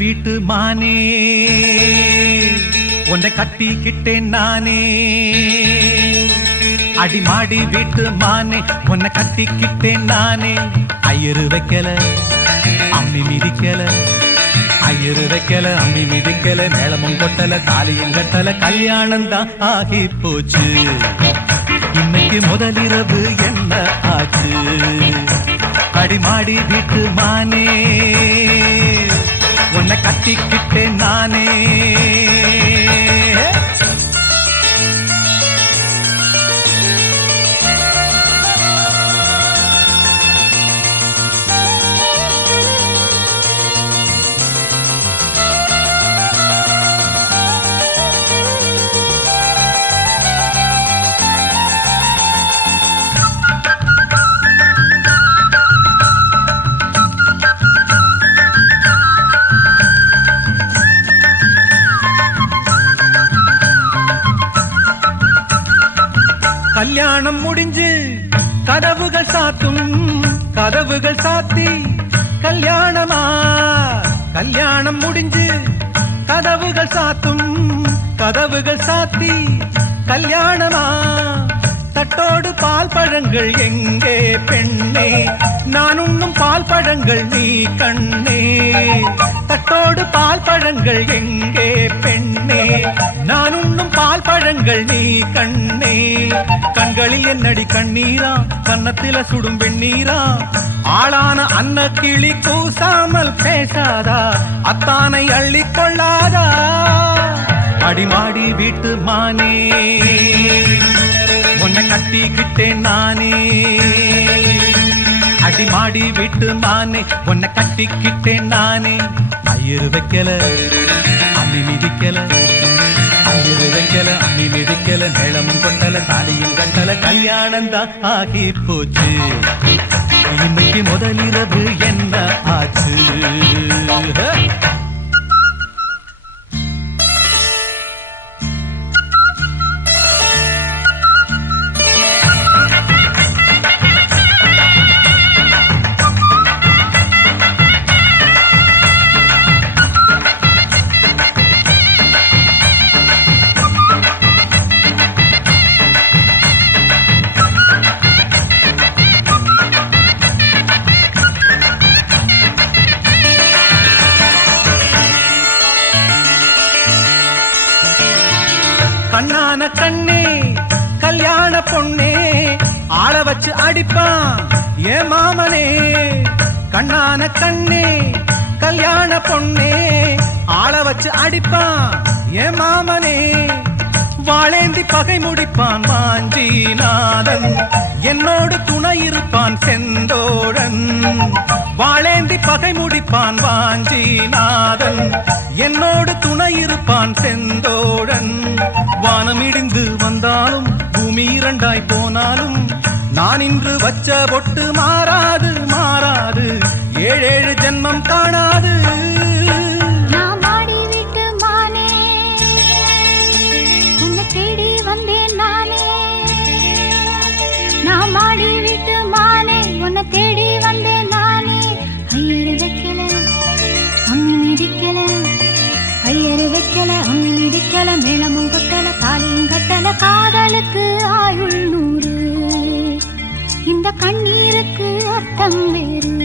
வீட்டு மானே உன்னை கட்டிக்கிட்டேன் நானே. அடிமாடி வீட்டு மானே உன்னை கட்டிக்கிட்டேன் நானே. ஐயரு வைக்கல அம்மி மிதிக்கல, ஐயரு வைக்கல அம்மி மிதிக்கல, மேளமும் கொட்டல தாலியும் கட்டல, கல்யாணம் தான் ஆகி போச்சு. இன்னைக்கு முதலிரவு என்ன ஆச்சு? அடிமாடி வீட்டு மானே உன்னை கட்டிக்கிட்டேன் நானே. கல்யாணம் முடிஞ்சு கதவுகள் சாத்தும், கதவுகள் சாத்தி கல்யாணமா. கல்யாணம் முடிஞ்சு கதவுகள் சாத்தும், கதவுகள் சாத்தி கல்யாணமா. தட்டோடு பால் பழங்கள் எங்கே பெண்ணே, நான் உண்ணும் பால் பழங்கள் நீ கண்ணே. தட்டோடு பால் பழங்கள் எங்கே பெண்ணே, நான் உண்ணும் பால் பழங்கள் நீ கண்ணே. கண்களில் என்னடி கண்ணீரா, கன்னத்தில சுடும் வெண்ணீரா. ஆளான அன்ன கிளி கூசாமல் பேசாதா, அத்தானை அள்ளிக் கொள்ளாதா. அடிமாடி வீட்டு மானே உன்னை கட்டிக்கிட்டேன் நானே. அடிமாடி வீட்டு மானே உன்னை கட்டிக்கிட்டேன் நானே. ஐயரு வைக்கல அம்மி மிதிக்கல, ஐயரு வைக்கல அம்மி மிதிக்கல, மேளமும் கொட்டல தாலியும் கட்டல, கல்யாணம் தான் ஆகி போச்சு. இன்னைக்கு முதலிரவு என்ன ஆச்சு? கண்ணான கண்ணே கல்யாண பொண்ணே, ஆள வச்சு அடிப்பான் ஏ மாமனே. கண்ணான கண்ணே கல்யாண பொண்ணே, ஆள வச்சு அடிப்பான் ஏ மாமனே. வாழேந்தி பகை முடிப்பான் வாஞ்சிநாதன், என்னோடு துணை இருப்பான் செந்தோழன். வாழேந்தி பகை முடிப்பான் வாஞ்சிநாதன், என்னோடு துணை இருப்பான் செந்தோழன். வானம் இடிந்து வந்தாலும் பூமி இரண்டாய் போனாலும், நான் இன்று வச்ச பொட்டு மாறாது மாறாது, ஏழேழு ஜென்மம் காணாது. தேடி வந்தேன் நானே. ஐயரு வைக்கல அம்மி மிதிக்கல, ஐயரு வைக்கல அம்மி மிதிக்கல, மேளமும் கொட்டல தாலியும் கட்டல, காதலுக்கு ஆயுள் 100, இந்த கண்ணீருக்கு அர்த்தம் வேறு.